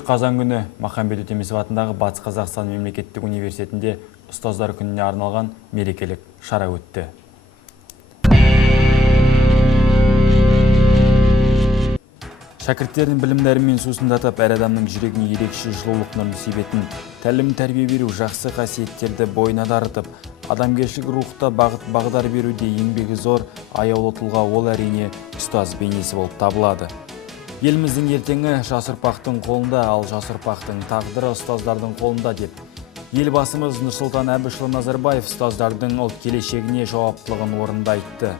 қазан күні Махамбет Өтемісов атындағы Батыс Қазақстан мемлекеттік университетінде ұстаздар күніне арналған мерекелік шара өтті. Шәкірттердің білімдерімен сусындатып, әр адамның жүрегіне ерекше жылулық нұрын себетін, тәлім тәрбие беру, жақсы қасиеттерді бойына дарытып, адамгершілік рухта бағдар беруде еңбегі зор, аяулы тұлға ол әрине ұстаз бейнесі болып табылады. Еліміздің ертеңі жас ұрпақтың қолында, ал жас ұрпақтың тағдыры ұстаздардың қолында деп. Елбасымыз Нұрсұлтан Әбішұлы Назарбаев ұстаздардың ұлт келешегіне жауаптылығын орында айтты.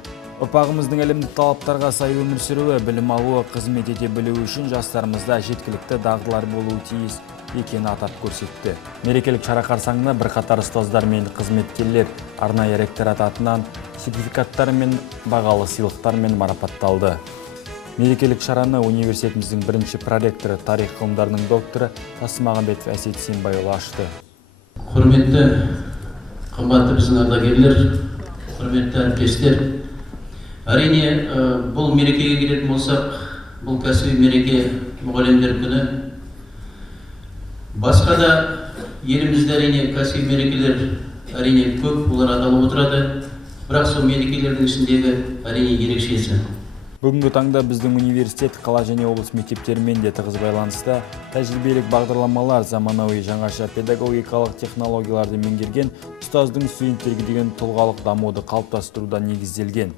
Ұрпағымыздың әлемдік талаптарға сай өмір сүруі, білім алуы, қызмет ете білуі үшін жастарымызда жеткілікті дағдылар болуы тиіс екені атап көрсетті. Мерекелік шара қарсаңында бірқатар ұстаздар мен қызметкерлер арнайы ректорат атынан сертификаттар мен бағалы сыйлықтармен марапатталды. Мерекелік шараны университетіміздің бірінші проректоры, тарих ғылымдарының докторы Тасмағамбетов Әсет Сенбайұлы ашты. Құрметті, қымбатты біздің ардагерлер, құрметті әріптестер, әрине бұл мерекеге келетін болсақ, бұл кәсіби мереке мұғалімдер күні. Басқа да елімізде әрине кәсіби мерекелер әрине көп, олар аталып отырады, бірақ сол мерекелердің ішіндегі әрине ерекшесі. Бүгінгі таңда біздің университет қала және облыс мектептерімен де тығыз байланыста тәжірибелік бағдарламалар, заманауи жаңаша педагогикалық технологияларды меңгерген ұстаздың студенттерге деген тұлғалық дамуды қалыптастыруда негізделген.